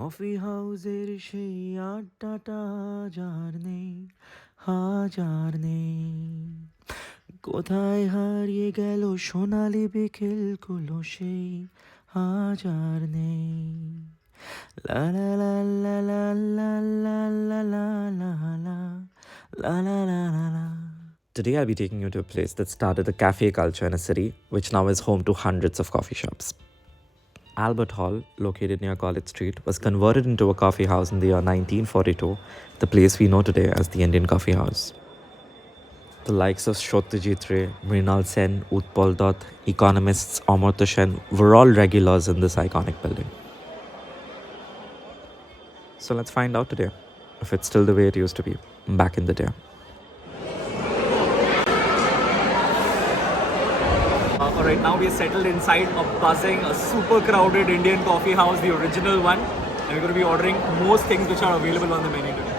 Coffee হাউসের সেই আড্ডাটা যার নেই, হাজার নেই। কোথায় হারিয়ে গেল সোনালি বিকেলগুলো সেই হাজার নেই। লা লা লা লা লা লা লা লা লা লা লা লা লা লা লা লা. Today I'll be taking you to a place that started the cafe culture in a city which now is home to hundreds of coffee shops. Albert Hall, located near College Street, was converted into a coffee house in the year 1942, the place we know today as the Indian Coffee House. The likes of Satyajit Ray, Mrinal Sen, Utpal Dutt, economists Amartya Sen were all regulars in this iconic building. So let's find out today if it's still the way it used to be back in the day. Alright, now we're settled inside a buzzing, a super crowded Indian coffee house, the original one. And we're going to be ordering most things which are available on the menu today.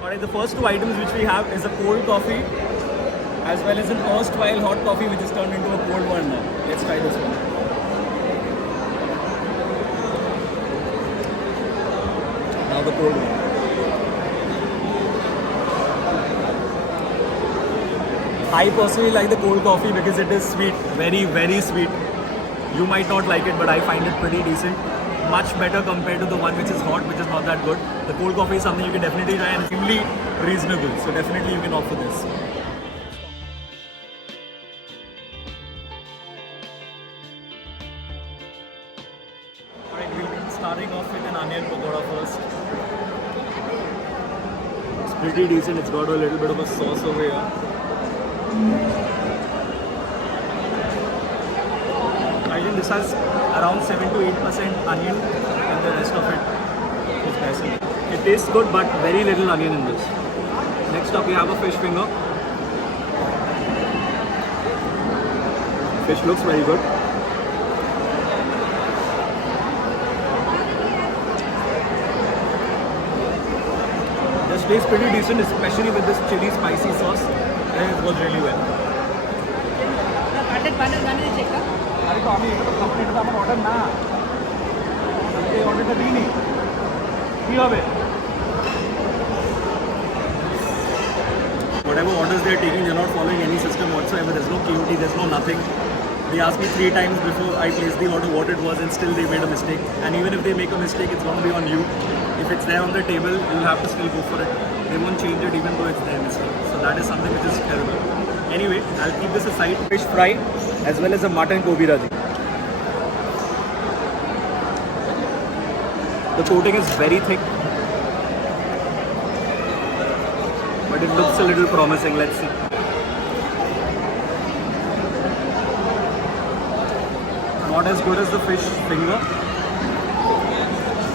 Alright, the first two items which we have is a cold coffee as well as an erstwhile hot coffee which is turned into a cold one now. Let's try this one. Now the cold one. I personally like the cold coffee because it is sweet, very, very sweet. You might not like it, but I find it pretty decent. Much better compared to the one which is hot, which is not that good. The cold coffee is something you can definitely try and it's really reasonable. So definitely you can opt for this. Alright, we'll be starting off with an onion pakoda first. It's pretty decent. It's got a little bit of a sauce over here. I think this has around 7 to 8% onion and the rest of it is basil. It tastes good but very little onion in this. Next up we have a fish finger. Fish looks very good. This tastes pretty decent, especially with this chili spicy sauce. And it goes really well. अरे तो আমি এটা তো complete আমার order না এই অর্ডারটা দিইনি কি হবে whatever orders they are taking they're not following any system whatsoever. There's no QT, there's no nothing. They asked me 3 times before I placed the order what it was and still they made a mistake. And even if they make a mistake, it's going to be on you. If it's there on the table, you'll have to still go for it. They won't change it even though it's their mistake. So that is something which is terrible. Anyway, I'll keep this aside. Fish fry as well as a mutton gobi raji. The coating is very thick, but it looks a little promising. Let's see. Not as good as the fish finger.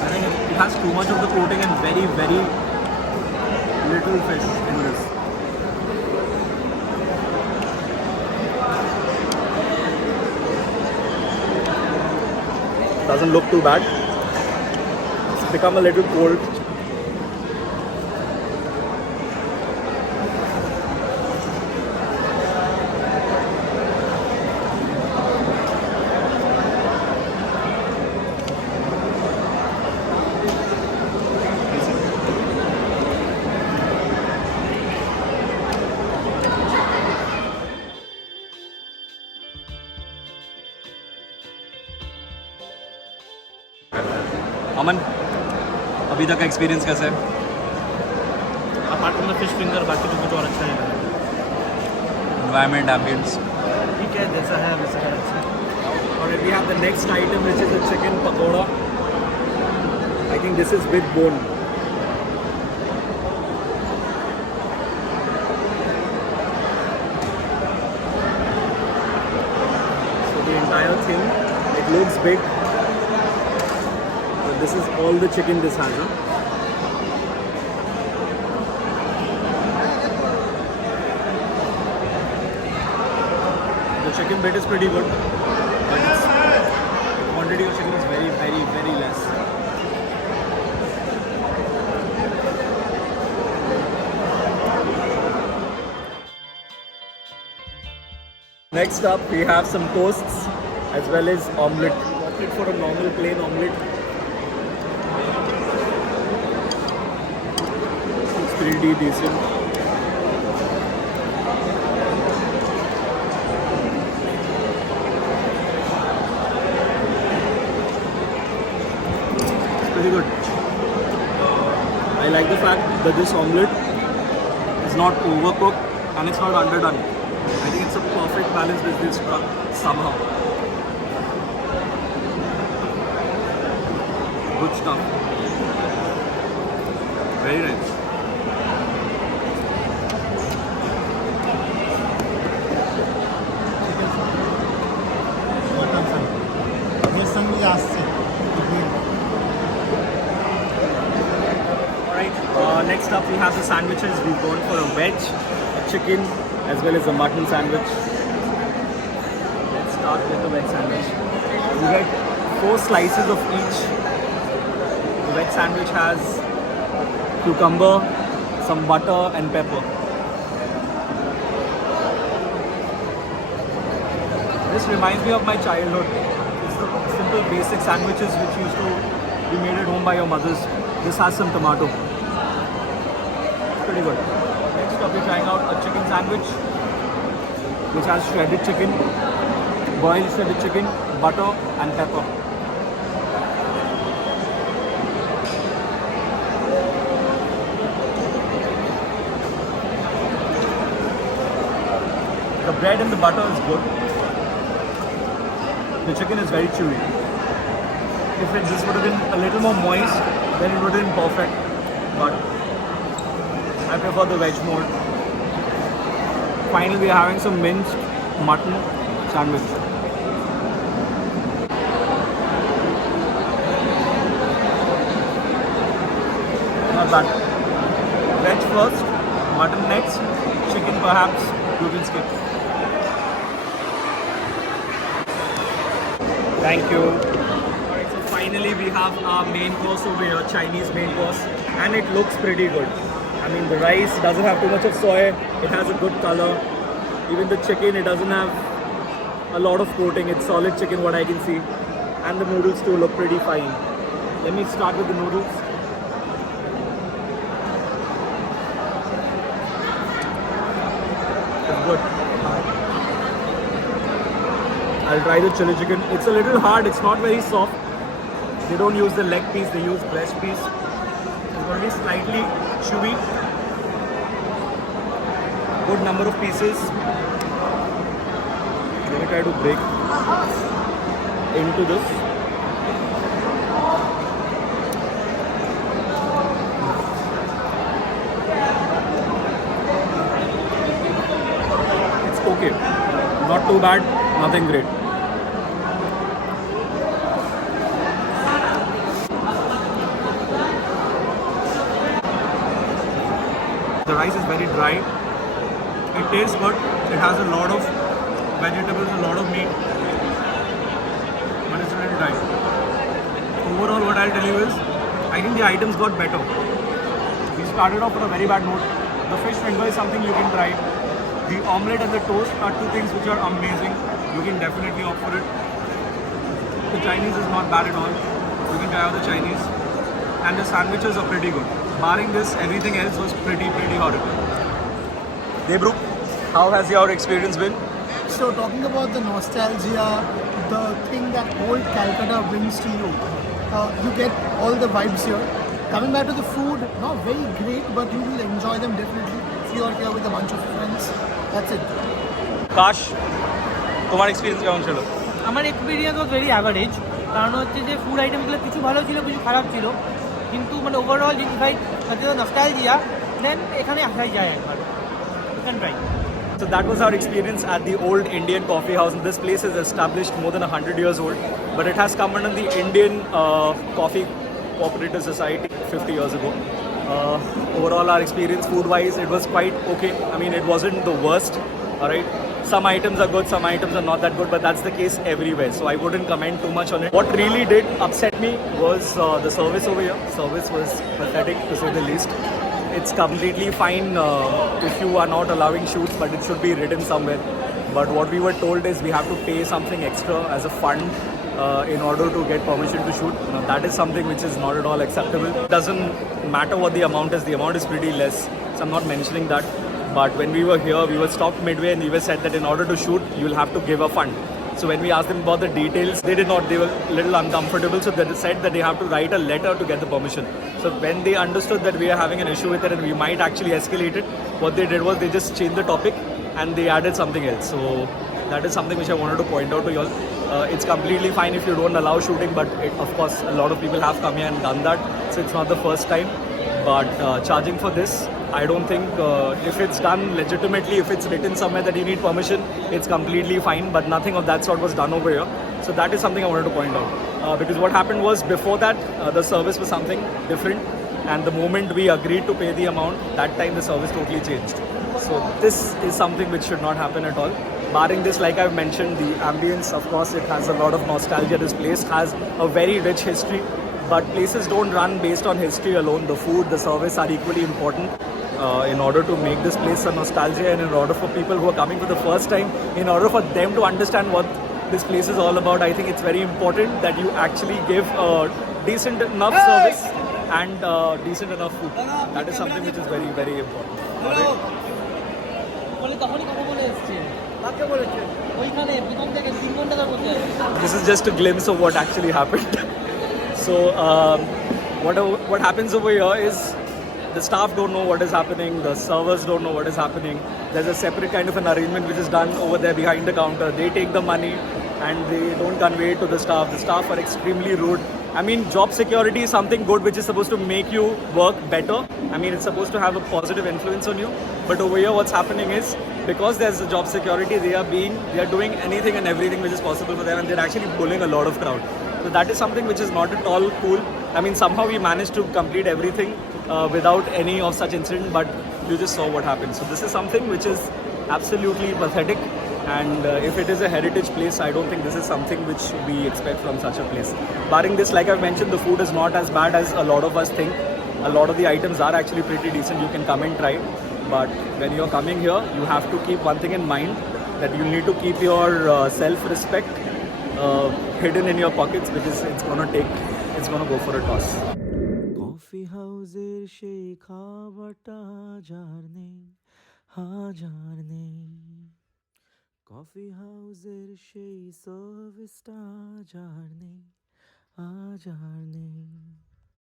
I think it has too much of the coating and very, very little fish in this. Doesn't look too bad. It's become a little cold. अमन, अभी तक का experience कैसा है? Apart from the fish finger बाकी तो कुछ और अच्छा नहीं लगा। Environment, ambience. ठीक है, जैसा है वैसा है अच्छा। Alright, we have the next item which is a chicken pakoda. I think this is with bone. So the entire thing, it looks big. But this is all the chicken this has, huh? The chicken bit is pretty good, but the quantity of chicken is very, very, very less. Next up, we have some toasts as well as omelette. Opted for a normal plain omelette. It's pretty decent. It's pretty good. I like the fact that this omelette is not overcooked and it's not underdone. I think it's a perfect balance with this somehow. Good stuff. Very nice. Alright, next up we have the sandwiches. We've gone for a veg, a chicken, as well as a mutton sandwich. Let's start with the veg sandwich. You get 4 slices of each. The veg sandwich has cucumber, some butter and pepper. This reminds me of my childhood. It's the simple basic sandwiches which used to be made at home by your mothers. This has some tomato. Pretty good. Next up we're trying out a chicken sandwich which has shredded chicken, boiled shredded chicken, butter and pepper. The bread and the butter is good. The chicken is very chewy. If this would have been a little more moist, then it would have been perfect. But I prefer the veg more. Finally, we are having some minced mutton sandwich. Not bad. Veg first, mutton next, chicken perhaps, you can skip. Thank you. Alright, so finally we have our main course over here, Chinese main course, and it looks pretty good. I mean, the rice doesn't have too much of soy, it has a good color. Even the chicken, it doesn't have a lot of coating, it's solid chicken what I can see. And the noodles too look pretty fine. Let me start with the noodles. It's good. I'll try the chili chicken. It's a little hard, it's not very soft. They don't use the leg piece, they use breast piece. It's going to be slightly chewy. Good number of pieces. Let me try to break into this. It's okay. Not too bad, nothing great. The rice is very dry. It tastes good. It has a lot of vegetables, a lot of meat, but it's a little dry. Overall, what I'll tell you is, I think the items got better. We started off on a very bad note. The fish finger is something you can try. The omelette and the toast are two things which are amazing. You can definitely opt for it. The Chinese is not bad at all. You can try out the Chinese. And the sandwiches are pretty good. Barring this, everything else was pretty horrible. Debruk, how has your experience been? So talking about the nostalgia, the thing that old Calcutta brings to you, you get all the vibes here. Coming back to the food, not very great, but you will enjoy them definitely if you are here with a bunch of friends. That's it. Kash, তোমার experience কেমন ছিল? আমার experience was very average, কারণ হচ্ছে যে food আইটেমগুলো কিছু ভালো ছিল কিছু খারাপ ছিল, কিন্তু মানে ওভারঅল যদি ভাই নস্টালজিয়া দেন এখানে আসাই যায় একবার, you can try. So that was our experience at the old Indian coffee house. And this place is established more than 100 years old, but it has come under the Indian Coffee Cooperative Society 50 years ago. Overall, our experience food-wise, it was quite okay. I mean, it wasn't the worst, alright? Some items are good, some items are not that good, but that's the case everywhere. So I wouldn't comment too much on it. What really did upset me was the service over here. Service was pathetic, to say the least. It's completely fine if you are not allowing shoots, but it should be written somewhere. But what we were told is we have to pay something extra as a fund in order to get permission to shoot. Now, that is something which is not at all acceptable. It doesn't matter what the amount is pretty less, so I'm not mentioning that. But when we were here, we were stopped midway and we were said that in order to shoot, you'll have to give a fund. So when we asked them about the details, they did not. They were a little uncomfortable, so they said that they have to write a letter to get the permission. So when they understood that we are having an issue with it and we might actually escalate it, what they did was they just changed the topic and they added something else. So that is something which I wanted to point out to you all. It's completely fine if you don't allow shooting, but of course a lot of people have come here and done that, so it's not the first time. But charging for this, I don't think if it's done legitimately, if it's written somewhere that you need permission, it's completely fine, but nothing of that sort was done over here. So that is something I wanted to point out. Because what happened was before that, the service was something different, and the moment we agreed to pay the amount, that time the service totally changed. So this is something which should not happen at all. Barring this, like I've mentioned, the ambience, of course, it has a lot of nostalgia. This place has a very rich history, but places don't run based on history alone. The food, the service are equally important in order to make this place a nostalgia, and in order for people who are coming for the first time, in order for them to understand what this place is all about, I think it's very important that you actually give a decent enough service and decent enough food. That is something which is very, very important. Alright? বলে তখনই কথা বলে এসছে কাকে বলেছে ওইখানে প্রথম থেকে 3 ঘন্টা ধরে বসে আছে This is just a glimpse of what actually happened. So what happens over here is the staff don't know what is happening, the servers don't know what is happening. There's a separate kind of an arrangement which is done over there behind the counter. They take the money and they don't convey it to the staff. The staff are extremely rude. I mean, job security is something good which is supposed to make you work better. I mean, it's supposed to have a positive influence on you. But over here, what's happening is, because there's a job security, they are doing anything and everything which is possible for them, and they're actually pulling a lot of crowd. So that is something which is not at all cool. I mean, somehow we managed to complete everything without any of such incident, but you just saw what happened. So this is something which is absolutely pathetic. And if it is a heritage place, I don't think this is something which we expect from such a place. Barring this, like I've mentioned, the food is not as bad as a lot of us think. A lot of the items are actually pretty decent. You can come and try. But when you're coming here, you have to keep one thing in mind, that you need to keep your self-respect hidden in your pockets, because it's gonna go for a toss. Coffee হাউসের সেই খাবারটা যার নেই হাজার নেই coffee হাউসের সেই সার্ভিসটা যার নেই হাজার নেই